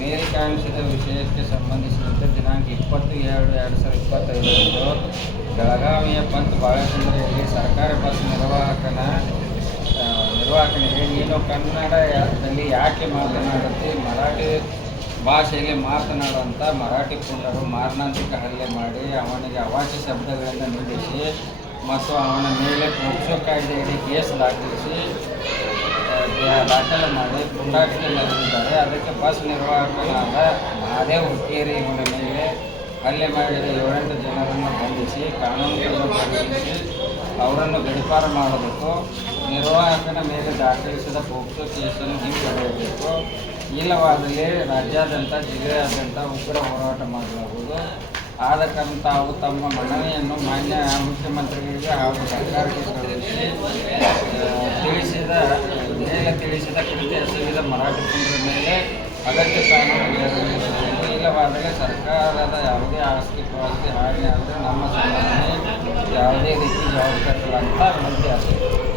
ಕಡೆಗಣಿಸಿದ ವಿಷಯಕ್ಕೆ ಸಂಬಂಧಿಸಿದಂತೆ ದಿನಾಂಕ ಇಪ್ಪತ್ತು ಎರಡು ಎರಡು ಸಾವಿರದ ಇಪ್ಪತ್ತೈದರಂದು ಬೆಳಗಾವಿಯ ಪಂತ್ ಬಾಳಚಂದ್ರಯಲ್ಲಿ ಸರ್ಕಾರಿ ಬಸ್ ನಿರ್ವಾಹಕನ ನಿರ್ವಾಹಕನಿಗೆ ನೀನು ಕನ್ನಡದಲ್ಲಿ ಯಾಕೆ ಮಾತನಾಡುತ್ತಿ ಮರಾಠಿ ಭಾಷೆಯಲ್ಲಿ ಮಾತನಾಡುವಂಥ ಮರಾಠಿ ಪುಂಡರು ಮಾರಣಾಂತಿಕ ಹಲ್ಲೆ ಮಾಡಿ ಅವನಿಗೆ ಅವಾಚ್ಯ ಶಬ್ದಗಳನ್ನು ನಿಲ್ಲಿಸಿ ಮತ್ತು ಅವನ ಮೇಲೆ ಪೋಕ್ಸೋ ಕಾಯ್ದೆಯಡಿ ಕೇಸ್ ದಾಖಲಿಸಿ ದಾಖಲೆ ಮಾಡಿ ಪುಂಡಾಟಿಕೆ ನಡೆದಿದ್ದಾರೆ ಅದಕ್ಕೆ ಬಸ್ ನಿರ್ವಾಹಕನಾದ ಮಹಾದೇವ್ ಹುಟ್ಟೇರಿ ಇವರ ಮೇಲೆ ಹಲ್ಲೆ ಮಾಡಿದ ಏಳೆಂಟು ಜನರನ್ನು ಬಂಧಿಸಿ ಕಾನೂನು ಅವರನ್ನು ಗಡಿಪಾರು ಮಾಡಬೇಕು. ನಿರ್ವಾಹಕನ ಮೇಲೆ ದಾಖಲಿಸಿದ ಪೋಕ್ಸೋ ಕೇಸನ್ನು ಹಿಂಪಡೆಯಬೇಕು. ಇಲ್ಲವಾದಲ್ಲಿ ರಾಜ್ಯಾದ್ಯಂತ, ಜಿಲ್ಲೆಯಾದ್ಯಂತ ಉಗ್ರ ಹೋರಾಟ ಮಾಡಲಾಗುವುದು. ಆದ ಕಾರಣ ತಾವು ತಮ್ಮ ಮನವಿಯನ್ನು ಮಾನ್ಯ ಮುಖ್ಯಮಂತ್ರಿಗಳಿಗೆ ಹಾಗೂ ಸರ್ಕಾರಕ್ಕೆ ಕಳುಹಿಸಿ ತಿಳಿಸಿದ ಕೃತ್ಯ ಎಸಗಿದ ಮರಾಠಿ ಪುಂಡರ ಮೇಲೆ ಅಗತ್ಯ ಕಾನೂನು ಇಲ್ಲವಾದರೆ ಸರ್ಕಾರದ ಯಾವುದೇ ಆಸ್ತಿ ಪಾಸ್ತಿ ಹಾನಿ ಆದರೆ ನಮ್ಮ ಸಂಘಟನೆ ಯಾವುದೇ ರೀತಿ ಜವಾಬ್ದಾರಿಗಳಂತ ವಿನಂತಿ ಆಗ್ತದೆ